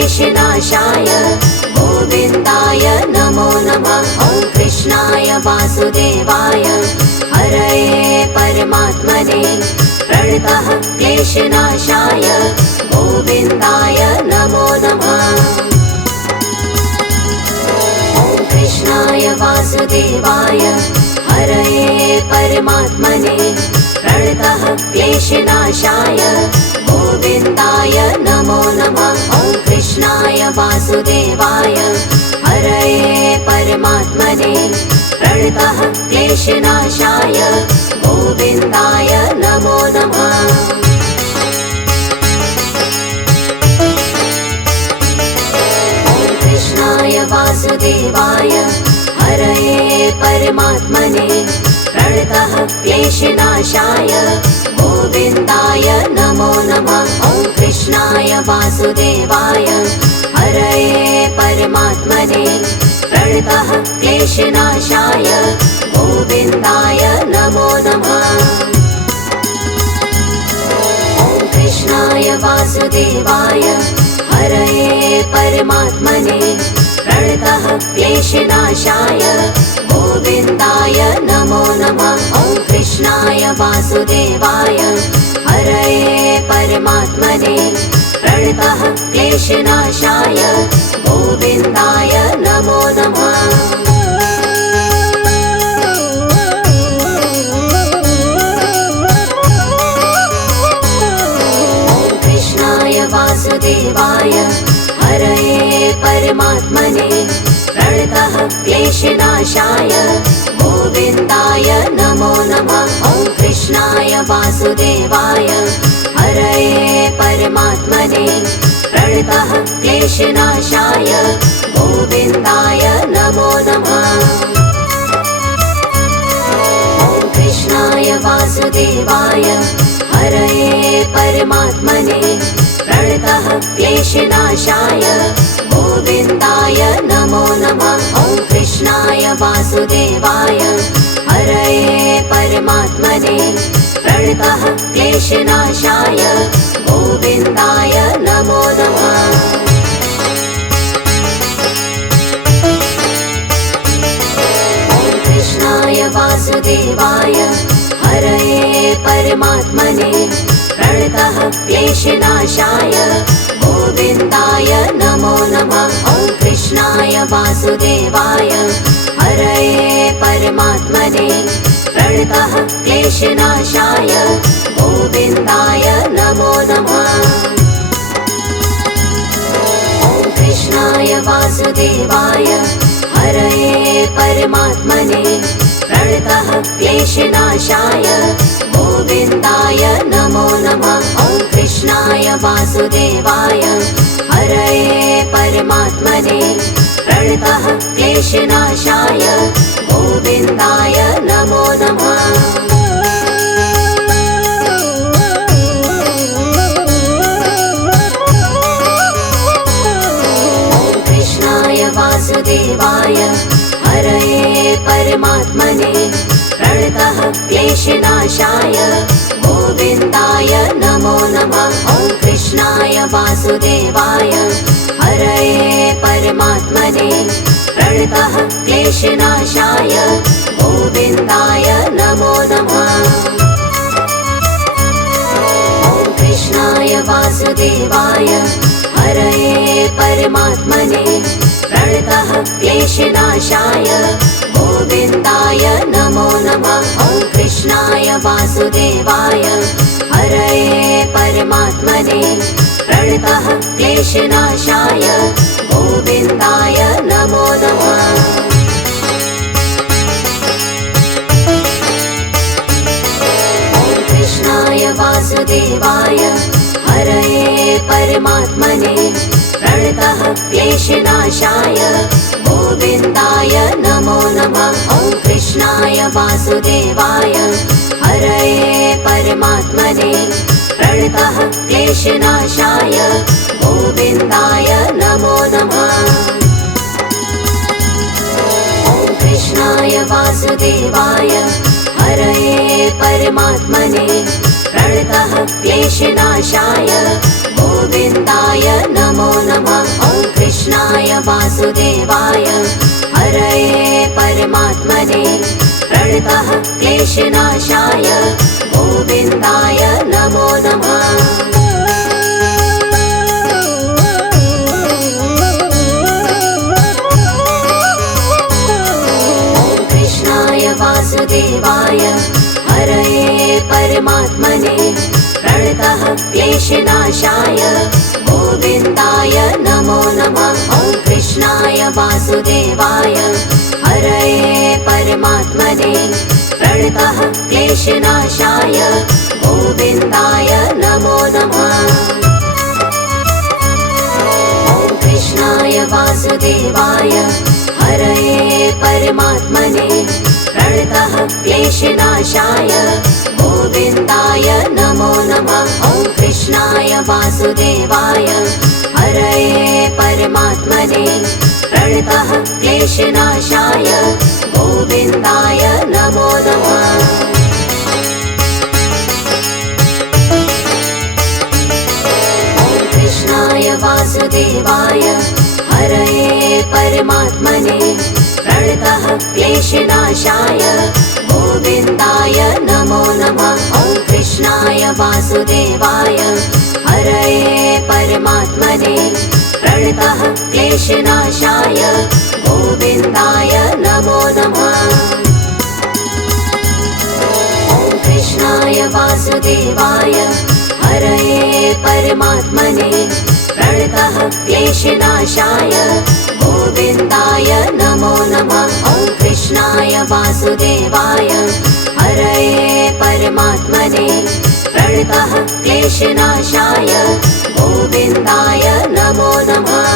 क्लेशनाशाय गोविन्दाय नमो नमः। ॐ कृष्णाय वासुदेवाय हरये परमात्मने प्रणतः क्लेशनाशाय गोविन्दाय नमो नमः। ॐ कृष्णाय वासुदेवाय हरये परमात्मने प्रणतः क्लेशनाशाय गोविन्दाय नमो नमः। ॐ कृष्णाय वासुदेवाय हरये परमात्मने प्रणतः क्लेशनाशाय गोविन्दाय नमो नमः। ॐ कृष्णाय वासुदेवाय हरये परमात्मने प्रणतः क्लेशनाशाय गोविन्दाय नमो नमः। ॐ कृष्णाय वासुदेवाय हरये परमात्मने प्रणतः क्लेशनाशाय गोविन्दाय नमो नमः। ॐ कृष्णाय वासुदेवाय हरये परमात्मने प्रणतः क्लेशनाशाय गोविन्दाय नमो नमः। ॐ कृष्णाय वासुदेवाय हरये परमात्मने प्रणतः क्लेशनाशाय गोविन्दाय नमो नमः। ॐ कृष्णाय वासुदेवाय हरये परमात्मने प्रणतः क्लेशनाशाय गोविन्दाय नमो नमः। ॐ कृष्णाय वासुदेवाय हरये परमात्मने प्रणतः क्लेशनाशाय गोविन्दाय नमो नमः। ॐ कृष्णाय वासुदेवाय हरये परमात्मने प्रणतः क्लेशनाशाय गोविन्दाय नमो नमः। ॐ कृष्णाय वासुदेवाय हरये परमात्मने प्रणतः क्लेशनाशाय गोविन्दाय नमो नमः। ॐ कृष्णाय वासुदेवाय हरये परमात्मने प्रणतः क्लेशनाशाय गोविन्दाय नमो नमः। ॐ कृष्णाय वासुदेवाय हरये परमात्मने प्रणतः क्लेशनाशाय गोविन्दाय नमो नमः। ॐ कृष्णाय वासुदेवाय हरये परमात्मने प्रणतः क्लेशनाशाय गोविन्दाय नमो नमः। ॐ कृष्णाय वासुदेवाय हरये परमात्मने प्रणतः क्लेशनाशाय गोविन्दाय नमो नमः। ॐ कृष्णाय वासुदेवाय हरये परमात्मने प्रणतः क्लेशनाशाय गोविन्दाय नमो नमः। ॐ कृष्णाय वासुदेवाय हरये परमात्मने प्रणतः क्लेशनाशाय गोविन्दाय नमो नमः। ॐ कृष्णाय वासुदेवाय हरये परमात्मने प्रणतः क्लेशनाशाय गोविन्दाय नमो नमः। ॐ कृष्णाय वासुदेवाय हरये परमात्मने प्रणतः क्लेशनाशाय गोविन्दाय नमो नमः। ॐ कृष्णाय वासुदेवाय हरये परमात्मने प्रणतः क्लेशनाशाय गोविन्दाय नमो नमः। ॐ कृष्णाय वासुदेवाय हरये परमात्मने प्रणतः क्लेशनाशाय गोविन्दाय नमो नमः। ॐ कृष्णाय वासुदेवाय हरये परमात्मने प्रणतः क्लेशनाशाय गोविन्दाय नमो नमः। वासुदेवाय हरये परमात्मने प्रणतः क्लेशनाशाय गोविन्दाय नमो नमः। वासुदेवाय हरये परमात्मने प्रणतः क्लेशनाशाय गोविन्दाय नमो नमः। ॐ कृष्णाय वासुदेवाय हरये परमात्मने प्रणतः क्लेशनाशाय गोविन्दाय नमो नमः। ॐ कृष्णाय वासुदेवाय हरये परमात्मने प्रणतः क्लेशनाशाय गोविन्दाय नमो नमः। ॐ कृष्णाय वासुदेवाय हरये परमात्मने प्रणतः क्लेशनाशाय गोविन्दाय नमो नमः। ॐ कृष्णाय वासुदेवाय हरये परमात्मने प्रणतः क्लेशनाशाय गोविन्दाय नमो नमः। ॐ कृष्णाय वासुदेवाय हरये परमात्मने प्रणतः क्लेशनाशाय गोविन्दाय नमो नमः। ॐ कृष्णाय वासुदेवाय हरये परमात्मने प्रणतः क्लेशनाशाय गोविन्दाय नमो नमः। ॐ कृष्णाय वासुदेवाय हरये परमात्मने प्रणतः क्लेशनाशाय गोविन्दाय नमो नमः।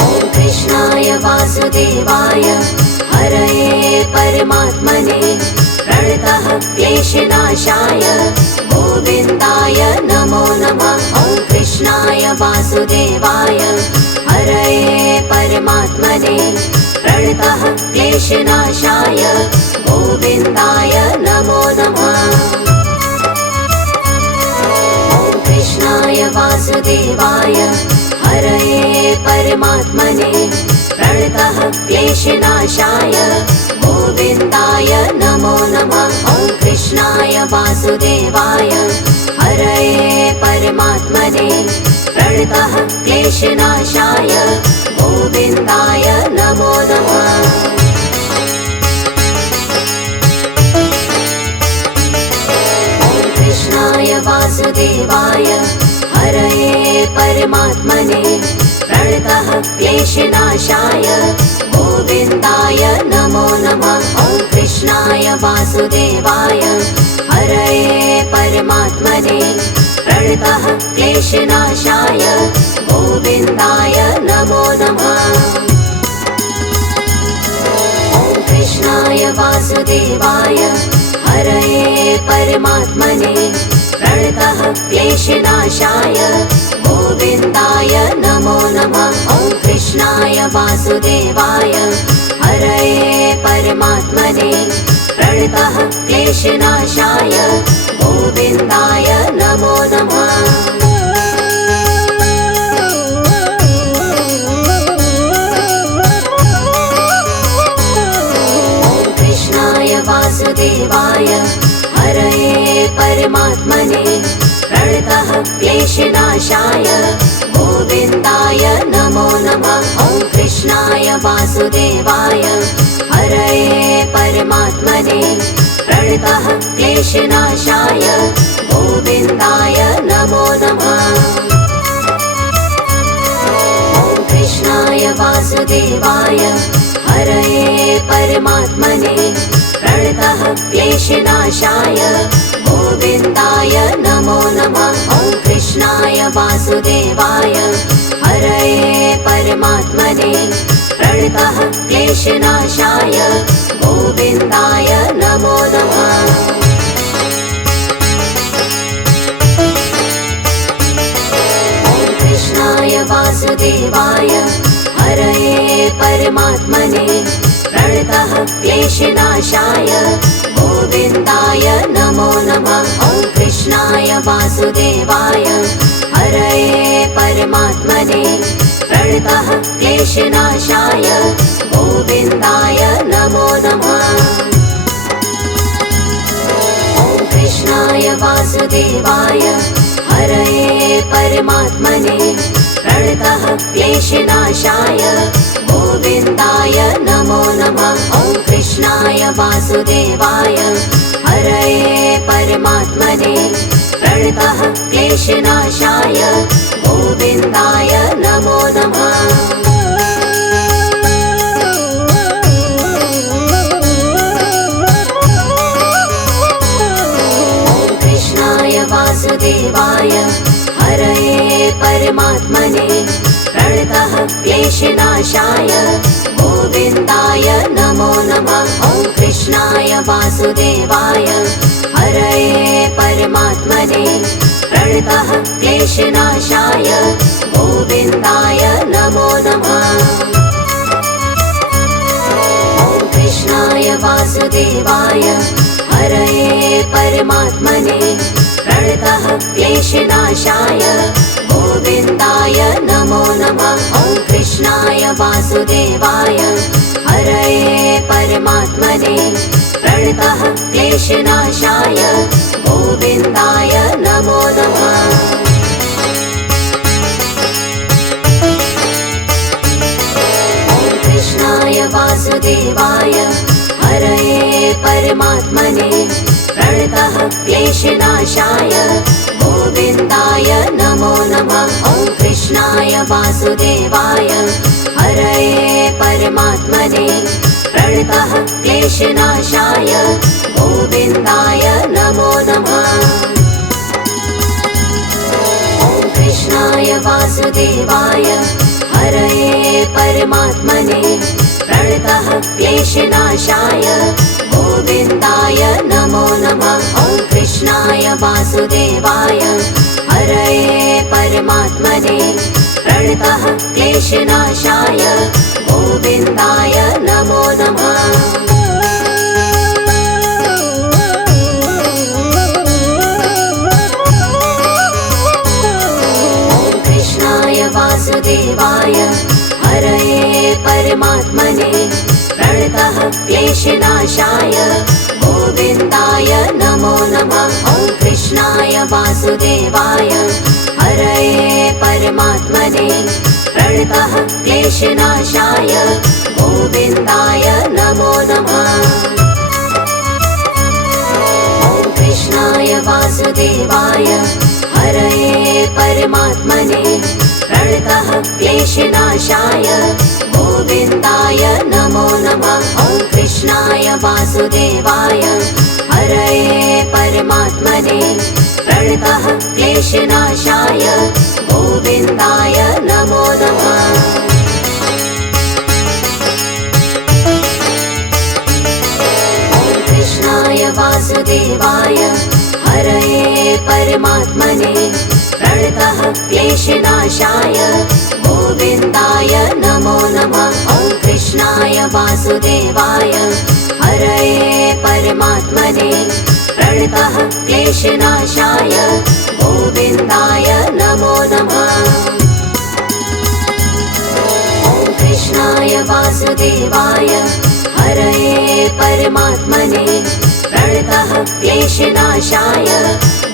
ॐ कृष्णाय वासुदेवाय हरये परमात्मने प्रणतः क्लेशनाशाय गोविन्दाय नमो नमः। ॐ कृष्णाय वासुदेवाय हरये परमात्मने प्रणतः क्लेशनाशाय गोविन्दाय नमो नमः। ॐ कृष्णाय वासुदेवाय हरये परमात्मने प्रणतः क्लेशनाशाय गोविन्दाय नमो नमः। ॐ कृष्णाय वासुदेवाय हरये परमात्मने प्रणतः क्लेशनाशाय गोविन्दाय नमो नमः। ॐ कृष्णाय वासुदेवाय हरये परमात्मने प्रणतः क्लेशनाशाय गोविन्दाय नमो नमः। ॐ कृष्णाय वासुदेवाय हरये परमात्मने प्रणतः क्लेशनाशाय गोविन्दाय नमो नमः। ॐ कृष्णाय वासुदेवाय हरये परमात्मने प्रणतः क्लेशनाशाय गोविन्दाय नमो नमः। ॐ कृष्णाय वासुदेवाय हरये परमात्मने प्रणतः क्लेशनाशाय गोविन्दाय नमो नमः। ॐ कृष्णाय वासुदेवाय हरये परमात्मने प्रणतः क्लेशनाशाय गोविन्दाय नमो नमः। ॐ कृष्णाय वासुदेवाय हरये परमात्मने प्रणतः क्लेशनाशाय गोविन्दाय नमो नमः। ॐ कृष्णाय वासुदेवाय हरये परमात्मने प्रणतः क्लेशनाशाय गोविन्दाय नमो नमः। ॐ कृष्णाय वासुदेवाय हरये परमात्मने प्रणतः क्लेशनाशाय गोविन्दाय नमो नमः। ॐ कृष्णाय वासुदेवाय हरये परमात्मने प्रणतः क्लेशनाशाय गोविन्दाय नमो नमः। ॐ वासुदेवाय हरये परमात्मने प्रणतः क्लेशनाशाय गोविन्दाय नमो नमः। ॐ कृष्णाय वासुदेवाय हरये परमात्मने प्रणतः क्लेशनाशाय गोविन्दाय नमो नमः। ॐ कृष्णाय वासुदेवाय हरये परमात्मने प्रणतः क्लेशनाशाय गोविन्दाय नमो नमः। ॐ कृष्णाय वासुदेवाय हरये परमात्मने प्रणतः क्लेशनाशाय गोविन्दाय नमो नमः। ॐ कृष्णाय वासुदेवाय हरये परमात्मने प्रणतः क्लेशनाशाय गोविन्दाय नमो नमः। ॐ कृष्णाय वासुदेवाय हरये परमात्मने प्रणतः क्लेशनाशाय गोविन्दाय नमो नमः। ॐ कृष्णाय वासुदेवाय हरये परमात्मने प्रणतः क्लेशनाशाय गोविन्दाय नमो नमः। ॐ कृष्णाय वासुदेवाय हरये परमात्मने प्रणतः क्लेशनाशाय गोविन्दाय नमो नमः। ॐ कृष्णाय वासुदेवाय हरये परमात्मने प्रणतः क्लेशनाशाय गोविन्दाय नमो नमः। ॐ कृष्णाय वासुदेवाय हरये परमात्मने प्रणतः क्लेशनाशाय गोविन्दाय नमो नमः। ॐ कृष्णाय वासुदेवाय हरये परमात्मने प्रणतः क्लेशनाशाय गोविन्दाय नमो नमः। ॐ कृष्णाय वासुदेवाय हरये परमात्मने प्रणतः क्लेशनाशाय गोविन्दाय नमो नमः। ॐ कृष्णाय वासुदेवाय हरये परमात्मने प्रणतः क्लेशनाशाय गोविन्दाय नमो नमः। ॐ कृष्णाय वासुदेवाय हरये परमात्मने प्रणतः क्लेशनाशाय गोविन्दाय नमो नमः। ॐ कृष्णाय वासुदेवाय हरये परमात्मने प्रणतः क्लेशनाशाय गोविन्दाय नमो नमः। ॐ कृष्णाय वासुदेवाय हरये परमात्मने प्रणतः क्लेशनाशाय गोविन्दाय नमो नमः। ॐ कृष्णाय वासुदेवाय हरये परमात्मने प्रणतः क्लेशनाशाय गोविन्दाय नमो नमः। ॐ कृष्णाय वासुदेवाय हरये परमात्मने प्रणतः क्लेशनाशाय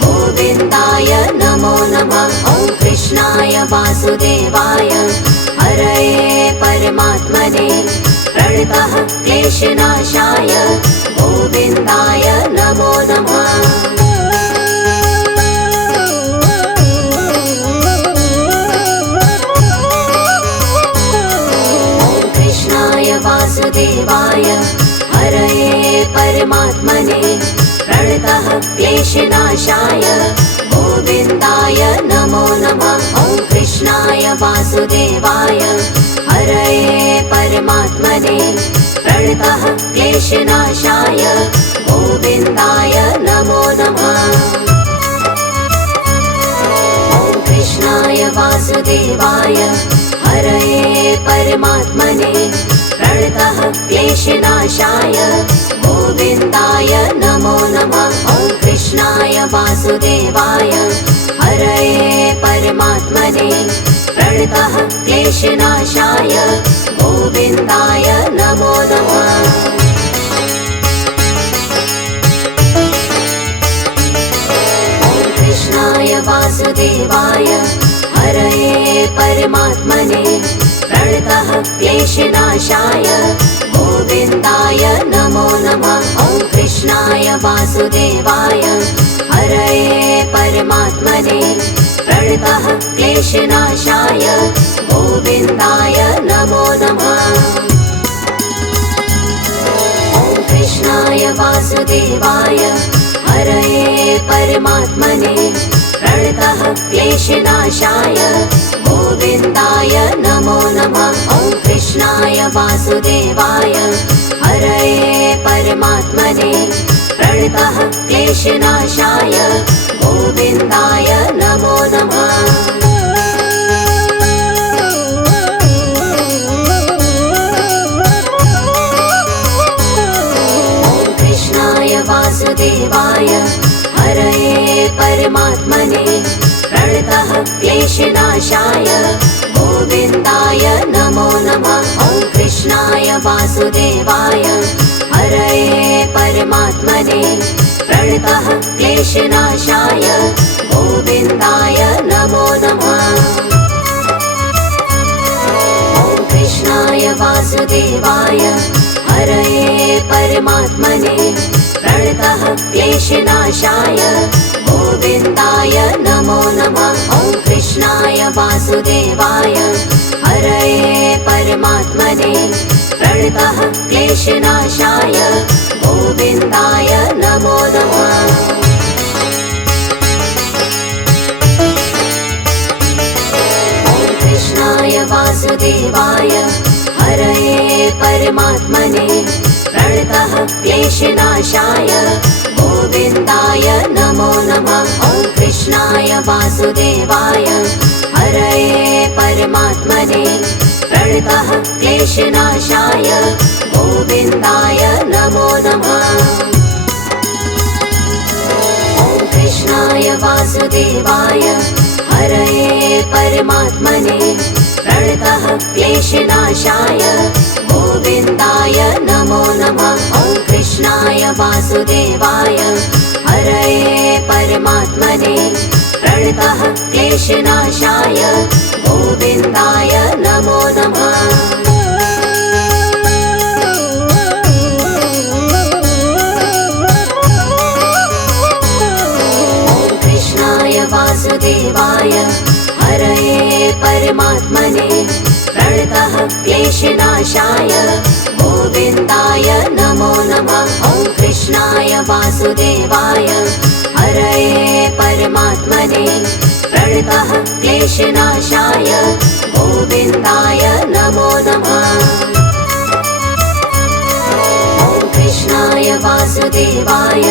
गोविन्दाय नमो नमः। ॐ कृष्णाय वासुदेवाय हरये परमात्मने प्रणतः क्लेशनाशाय गोविन्दाय नमो नमः। ॐ कृष्णाय वासुदेवाय हरये परमात्मने प्रणतः क्लेशनाशाय गोविन्दाय नमो नमः। ॐ कृष्णाय वासुदेवाय हरये परमात्मने प्रणतः क्लेशनाशाय गोविन्दाय नमो नमः। ॐ कृष्णाय वासुदेवाय हरये परमात्मने प्रणतः क्लेशनाशाय गोविन्दाय नमो नमः। ॐ कृष्णाय वासुदेवाय वासुदेवाय हरये परमात्मने प्रणतः क्लेशनाशाय गोविन्दाय नमो नमः। कृष्णाय वासुदेवाय हरये परमात्मने प्रणतः क्लेशनाशाय गोविन्दाय नमो नमः। ॐ कृष्णाय वासुदेवाय हरये परमात्मने प्रणतः क्लेशनाशाय गोविन्दाय नमो नमः। ॐ कृष्णाय वासुदेवाय हरये परमात्मने प्रणतः क्लेशनाशाय गोविन्दाय नमो नमः। ॐ कृष्णाय वासुदेवाय हरये परमात्मने प्रणतः क्लेशनाशाय गोविन्दाय नमो नमः। वासुदेवाय हरये परमात्मने प्रणतः क्लेशनाशाय गोविन्दाय नमो नमः। ॐ कृष्णाय वासुदेवाय हरये परमात्मने प्रणतः क्लेशनाशाय गोविन्दाय नमो नमः। ॐ कृष्णाय वासुदेवाय हरये परमात्मने प्रणतः क्लेशनाशाय गोविन्दाय नमो नमः। ॐ कृष्णाय वासुदेवाय हरये परमात्मने प्रणतः क्लेशनाशाय गोविन्दाय नमो नमः। ॐ कृष्णाय वासुदेवाय हरये परमात्मने प्रणतः क्लेशनाशाय गोविन्दाय नमो नमः। ॐ कृष्णाय वासुदेवाय हरये परमात्मने प्रणतः क्लेशनाशाय गोविन्दाय नमो नमः। ॐ कृष्णाय वासुदेवाय हरये परमात्मने प्रणतः क्लेशनाशाय गोविन्दाय नमो नमः। ॐ कृष्णाय वासुदेवाय हरये परमात्मने प्रणतः क्लेशनाशाय गोविन्दाय नमो नमः। ॐ कृष्णाय वासुदेवाय हरये परमात्मने प्रणतः क्लेशनाशाय गोविन्दाय नमो नमः। ॐ कृष्णाय वासुदेवाय हरये परमात्मने प्रणतः क्लेशनाशाय गोविन्दाय नमो नमः। ॐ कृष्णाय वासुदेवाय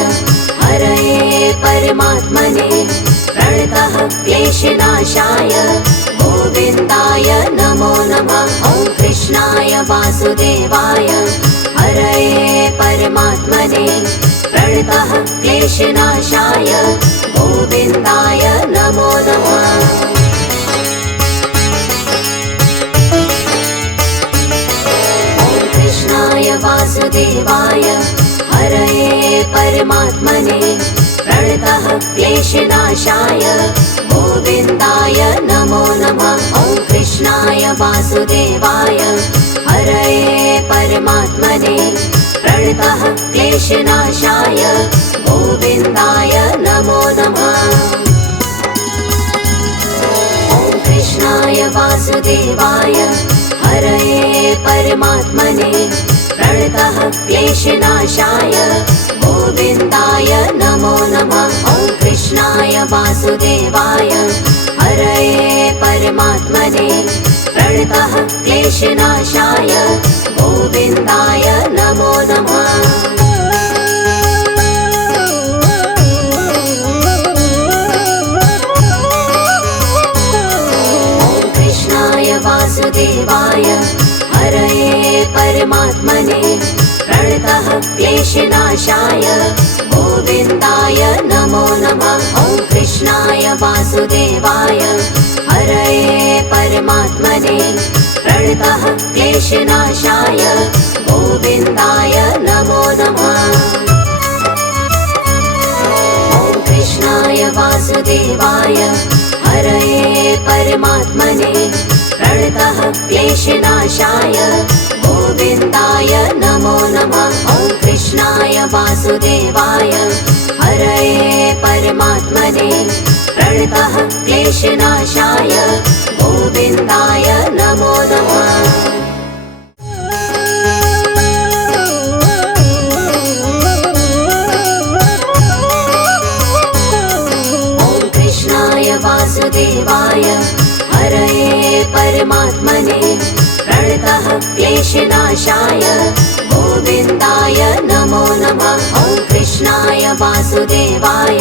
हरये परमात्मने प्रणतः क्लेशनाशाय गोविन्दाय नमो नमः। ॐ कृष्णाय वासुदेवाय हरये परमात्मने प्रणतः क्लेशनाशाय गोविन्दाय नमो नमः। ॐ कृष्णाय वासुदेवाय हरये परमात्मने प्रणतः क्लेशनाशाय गोविन्दाय नमो नमः। ॐ कृष्णाय वासुदेवाय हरये परमात्मने प्रणतः क्लेशनाशाय गोविन्दाय नमो नमः। ॐ कृष्णाय वासुदेवाय हरये परमात्मने प्रणतः क्लेशनाशाय गोविन्दाय नमो नमः। ॐ कृष्णाय वासुदेवाय हरये परमात्मने प्रणतः क्लेशनाशाय गोविन्दाय नमो नमः। ॐ कृष्णाय वासुदेवाय हरये परमात्मने प्रणतः क्लेशनाशाय गोविन्दाय नमो नमः। ॐ कृष्णाय वासुदेवाय हरये परमात्मने प्रणतः क्लेशनाशाय गोविन्दाय नमो नमः। ॐ कृष्णाय वासुदेवाय हरये परमात्मने प्रणतः क्लेशनाशाय गोविन्दाय नमो नमः। ॐ कृष्णाय वासुदेवाय हरये परमात्मने प्रणतः क्लेशनाशाय गोविन्दाय नमो नमः। ॐ कृष्णाय वासुदेवाय हरये परमात्मने प्रणतः क्लेशनाशाय गोविन्दाय नमो नमः। ॐ कृष्णाय वासुदेवाय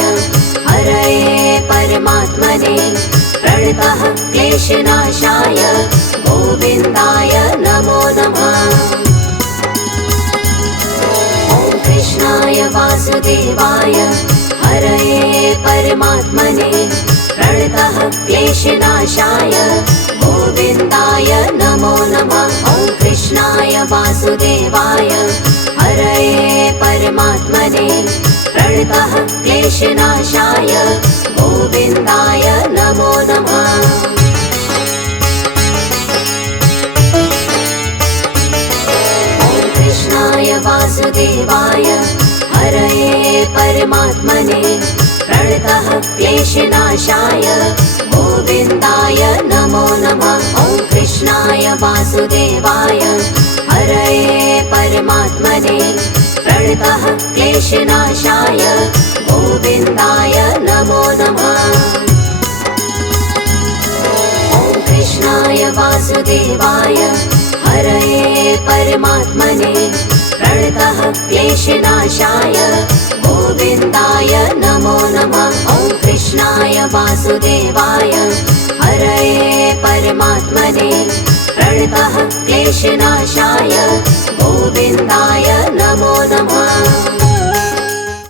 हरये परमात्मने प्रणतः क्लेशनाशाय गोविन्दाय नमो नमः। ॐ कृष्णाय वासुदेवाय हरये परमात्मने प्रणतः क्लेशनाशाय गोविन्दाय नमो नमः। ॐ कृष्णाय वासुदेवाय हरये परमात्मने प्रणतः क्लेशनाशाय गोविन्दाय नमो नमः। ॐ कृष्णाय वासुदेवाय हरये परमात्मने प्रणतः क्लेशनाशाय गोविन्दाय नमो नमः। ॐ कृष्णाय वासुदेवाय हरये परमात्मने प्रणतः क्लेशनाशाय गोविन्दाय नमो नमः। ॐ कृष्णाय वासुदेवाय हरये परमात्मने प्रणतः क्लेशनाशाय गोविन्दाय नमो नमः। ॐ कृष्णाय वासुदेवाय हरये परमात्मने प्रणतः क्लेशनाशाय गोविन्दाय नमो नमः।